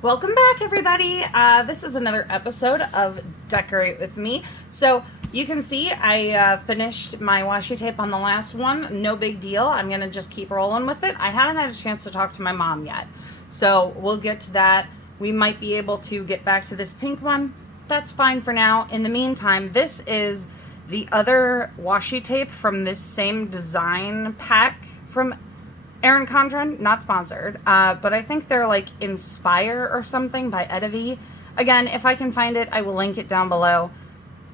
Welcome back, everybody. This is another episode of Decorate With Me. So you can see I finished my washi tape on the last one. No big deal. I'm going to just keep rolling with it. I haven't had a chance to talk to my mom yet. So we'll get to that. We might be able to get back to this pink one. That's fine for now. In the meantime, this is the other washi tape from this same design pack from Erin Condren, not sponsored, but I think they're like Inspire or something by Edavi. Again, if I can find it, I will link it down below.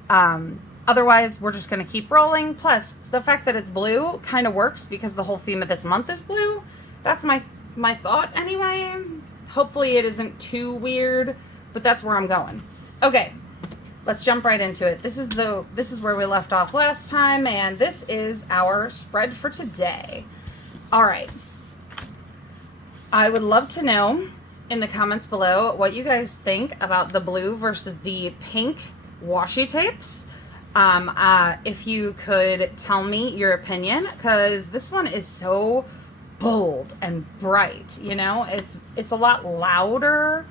Otherwise, we're just going to keep rolling. Plus, the fact that it's blue kind of works because the whole theme of this month is blue. That's my thought anyway. Hopefully it isn't too weird, but that's where I'm going. Okay, let's jump right into it. This is where we left off last time, and this is our spread for today. All right. I would love to know in the comments below what you guys think about the blue versus the pink washi tapes. If you could tell me your opinion, because this one is so bold and bright. You know, it's a lot louder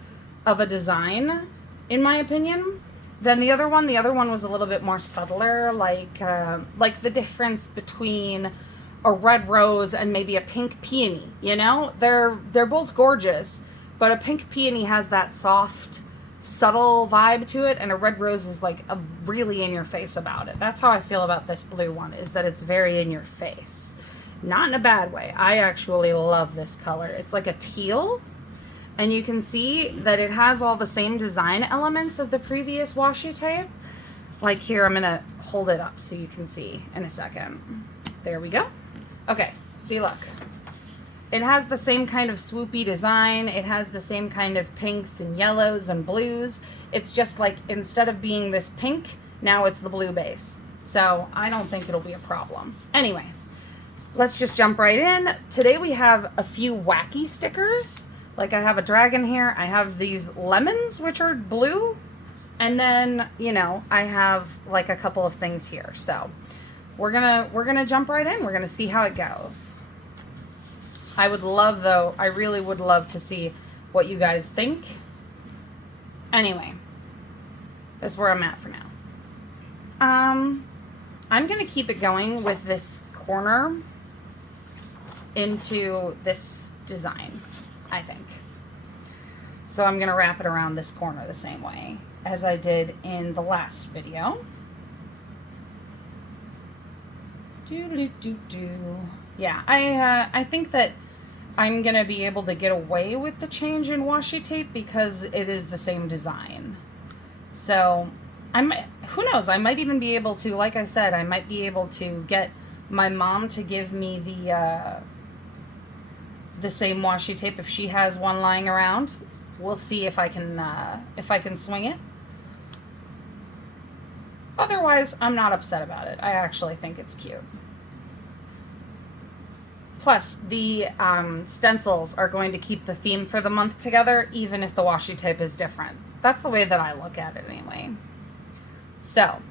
of a design, in my opinion, than the other one. The other one was a little bit more subtler, like the difference between a red rose and maybe a pink peony. You know, they're both gorgeous, but a pink peony has that soft, subtle vibe to it, and a red rose is like a really in your face about it. That's how I feel about this blue one, is that it's very in your face. Not in a bad way. I actually love this color. It's like a teal, and you can see that it has all the same design elements of the previous washi tape. Like here, I'm gonna hold it up so you can see in a second. There we go. Okay, see, look. It has the same kind of swoopy design. It has the same kind of pinks and yellows and blues. It's just like, instead of being this pink, now it's the blue base. So I don't think it'll be a problem. Anyway, let's just jump right in. Today we have a few wacky stickers. Like, I have a dragon here. I have these lemons, which are blue. And then, you know, I have like a couple of things here. So we're gonna jump right in. We're gonna see how it goes. I would love, though, I really would love to see what you guys think. Anyway, that's where I'm at for now. I'm gonna keep it going with this corner into this design, I think. So I'm gonna wrap it around this corner the same way as I did in the last video. Yeah, I think that I'm gonna be able to get away with the change in washi tape because it is the same design. So who knows, I might even be able to, like I said, I might be able to get my mom to give me the same washi tape if she has one lying around. We'll see if I can swing it. Otherwise, I'm not upset about it. I actually think it's cute. Plus, the stencils are going to keep the theme for the month together, even if the washi tape is different. That's the way that I look at it anyway. So,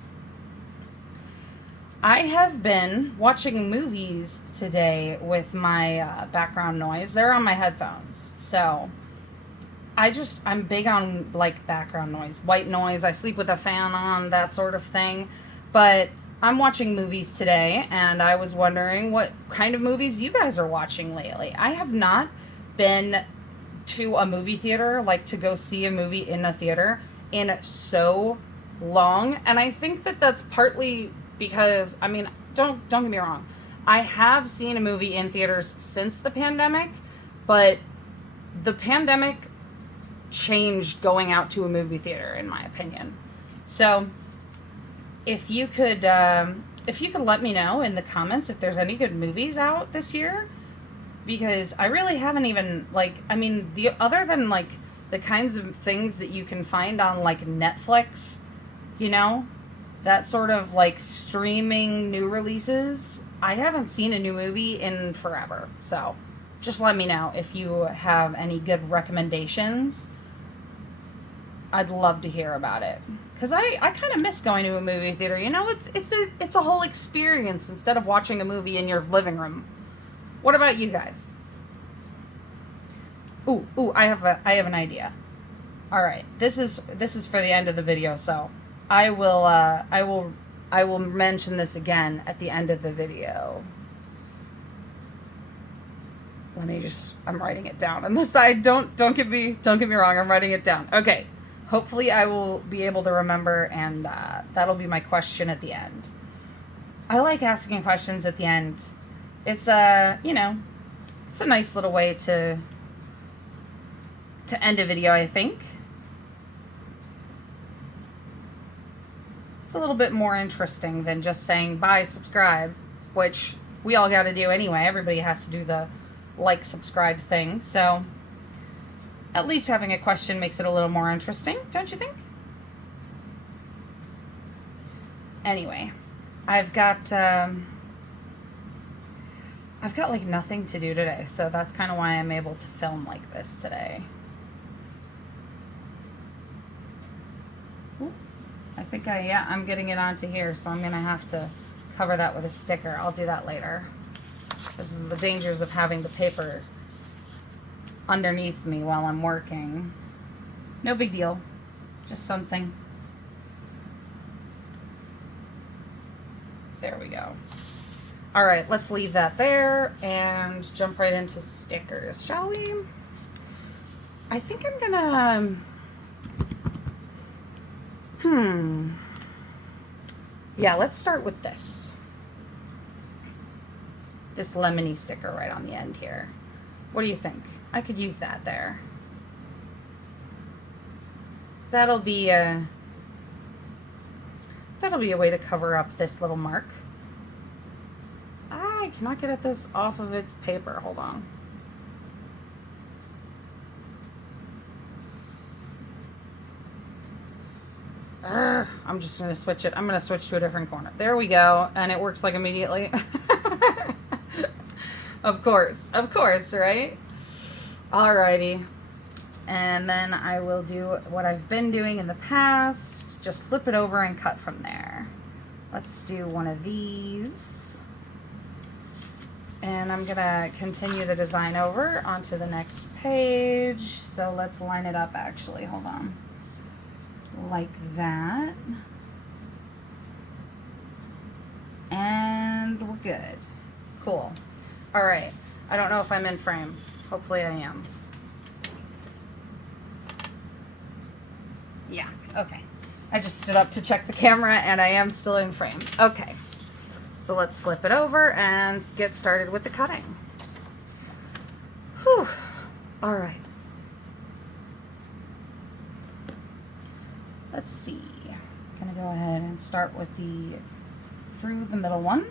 I have been watching movies today with my background noise. They're on my headphones. So, I'm big on like background noise, white noise. I sleep with a fan on, that sort of thing. But I'm watching movies today, and I was wondering what kind of movies you guys are watching lately. I have not been to a movie theater, like to go see a movie in a theater, in so long. And I think that that's partly because, I mean, don't get me wrong. I have seen a movie in theaters since the pandemic, but the pandemic changed going out to a movie theater, in my opinion. So if you could let me know in the comments if there's any good movies out this year, because I really haven't even, like, I mean, other than like the kinds of things that you can find on like Netflix, you know, that sort of like streaming new releases, I haven't seen a new movie in forever. So just let me know if you have any good recommendations. I'd love to hear about it, because I kind of miss going to a movie theater. You know, it's a whole experience instead of watching a movie in your living room. What about you guys? Ooh, I have an idea. All right, this is for the end of the video, so I will mention this again at the end of the video. I'm writing it down on the side. Don't get me wrong, I'm writing it down. Okay, hopefully I will be able to remember, and that'll be my question at the end. I like asking questions at the end. It's it's a nice little way to end a video, I think. It's a little bit more interesting than just saying bye, subscribe, which we all got to do anyway. Everybody has to do the like, subscribe thing. So at least having a question makes it a little more interesting, don't you think? Anyway, I've got like nothing to do today, so that's kind of why I'm able to film like this today. Ooh, I think I'm getting it onto here, so I'm gonna have to cover that with a sticker. I'll do that later. This is the dangers of having the paper underneath me while I'm working. No big deal, just something. There we go. All right, let's leave that there and jump right into stickers, shall we? I think I'm gonna, yeah, let's start with this lemony sticker right on the end here. What do you think? I could use that there. That'll be a way to cover up this little mark. I cannot get at this off of its paper. Hold on. I'm just going to switch it. I'm going to switch to a different corner. There we go. And it works like immediately. Of course, right? Alrighty. And then I will do what I've been doing in the past. Just flip it over and cut from there. Let's do one of these. And I'm gonna continue the design over onto the next page. So let's line it up actually, hold on. Like that. And we're good. Cool. All right, I don't know if I'm in frame. Hopefully I am. Yeah, okay. I just stood up to check the camera and I am still in frame. Okay, so let's flip it over and get started with the cutting. Whew, all right. Let's see, I'm gonna go ahead and start with through the middle one,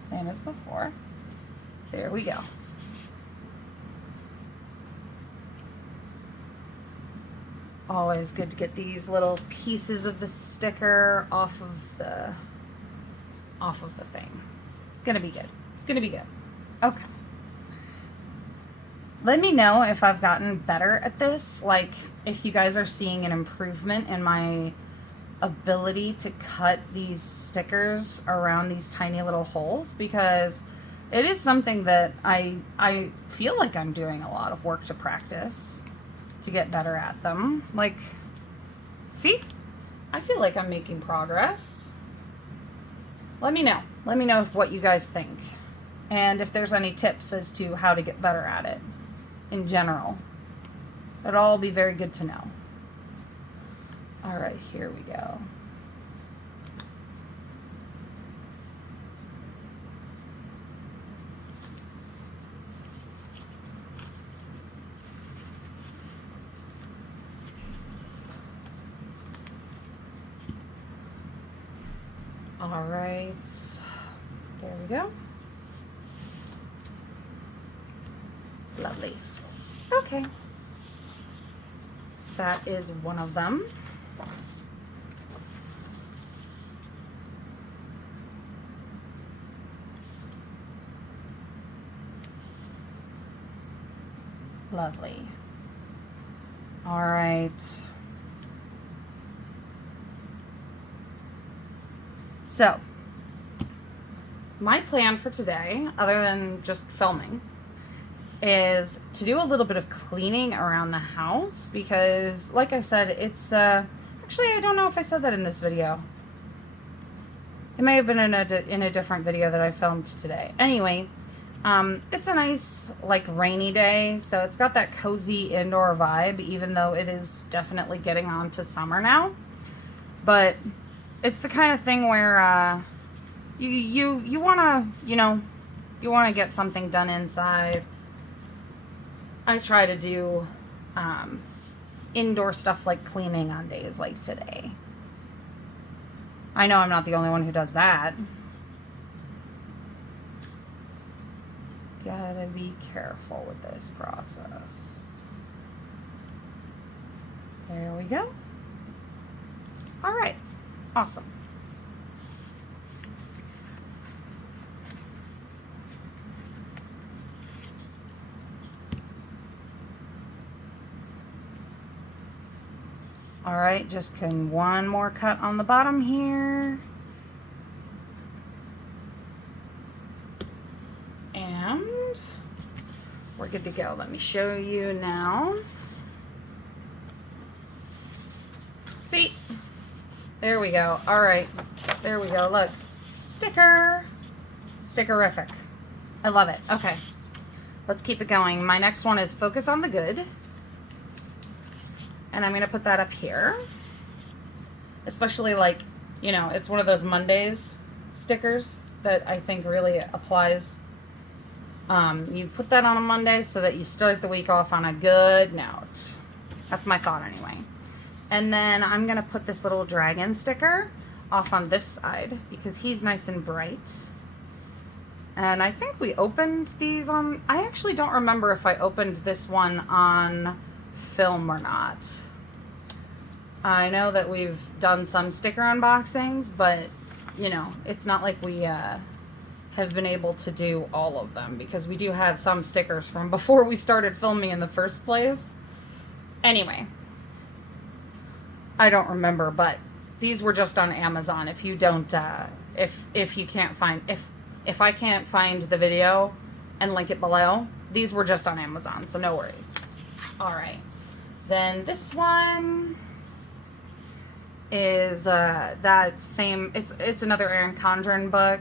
same as before. There we go. Always good to get these little pieces of the sticker off of the thing. It's gonna be good. It's gonna be good. Okay. Let me know if I've gotten better at this, like if you guys are seeing an improvement in my ability to cut these stickers around these tiny little holes, because it is something that I feel like I'm doing a lot of work to practice to get better at them. Like, see? I feel like I'm making progress. Let me know. Let me know what you guys think. And if there's any tips as to how to get better at it in general. It'll all be very good to know. All right, here we go. All right, there we go. Lovely. Okay. That is one of them. Lovely. All right. So, my plan for today, other than just filming, is to do a little bit of cleaning around the house because, like I said, it's, actually, I don't know if I said that in this video. It may have been in a different video that I filmed today. Anyway, it's a nice, like, rainy day, so it's got that cozy indoor vibe, even though it is definitely getting on to summer now. But it's the kind of thing where, you wanna, you know, you wanna get something done inside. I try to do, indoor stuff like cleaning on days like today. I know I'm not the only one who does that. Gotta be careful with this process. There we go. All right, awesome. All right, just one more cut on the bottom here. And we're good to go. Let me show you now. See, there we go. All right, there we go. Look, sticker, stickerific. I love it. Okay, let's keep it going. My next one is Focus on the Good. And I'm going to put that up here. Especially, like, you know, it's one of those Mondays stickers that I think really applies. You put that on a Monday so that you start the week off on a good note. That's my thought anyway. And then I'm going to put this little dragon sticker off on this side because he's nice and bright. And I think we opened these on... I actually don't remember if I opened this one on film or not. I know that we've done some sticker unboxings, but you know, it's not like we have been able to do all of them because we do have some stickers from before we started filming in the first place. Anyway, I don't remember, but these were just on Amazon. If you don't, if you can't find, if I can't find the video and link it below, these were just on Amazon, so no worries. All right. Then this one is that same, it's another Erin Condren book,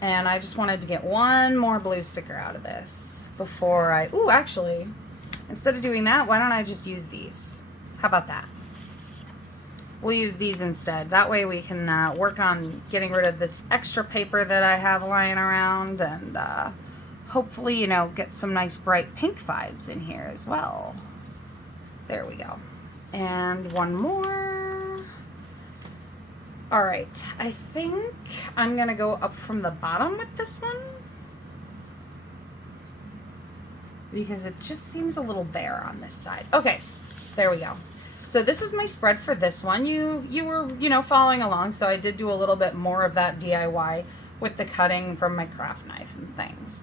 and I just wanted to get one more blue sticker out of this before I, ooh, actually, instead of doing that, why don't I just use these? How about that? We'll use these instead. That way we can work on getting rid of this extra paper that I have lying around and hopefully, you know, get some nice bright pink vibes in here as well. There we go. And one more. All right, I think I'm gonna go up from the bottom with this one because it just seems a little bare on this side. Okay, there we go. So this is my spread for this one. You were, you know, following along, so I did do a little bit more of that DIY with the cutting from my craft knife and things.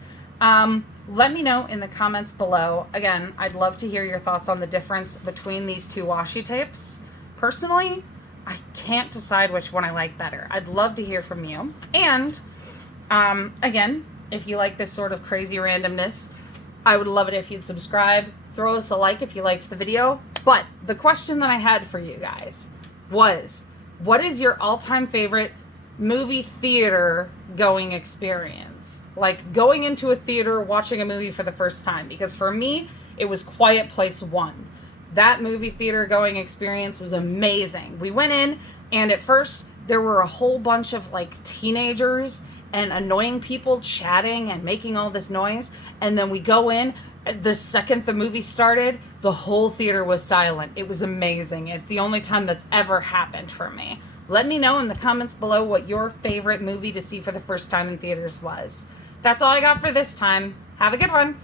Let me know in the comments below. Again, I'd love to hear your thoughts on the difference between these two washi tapes. Personally, I can't decide which one I like better. I'd love to hear from you. And, again, if you like this sort of crazy randomness, I would love it if you'd subscribe. Throw us a like if you liked the video. But the question that I had for you guys was, what is your all-time favorite movie theater going experience? Like going into a theater, watching a movie for the first time. Because for me, it was Quiet Place 1. That movie theater going experience was amazing. We went in, and at first, there were a whole bunch of like teenagers and annoying people chatting and making all this noise. And then we go in, the second the movie started, the whole theater was silent. It was amazing. It's the only time that's ever happened for me. Let me know in the comments below what your favorite movie to see for the first time in theaters was. That's all I got for this time. Have a good one.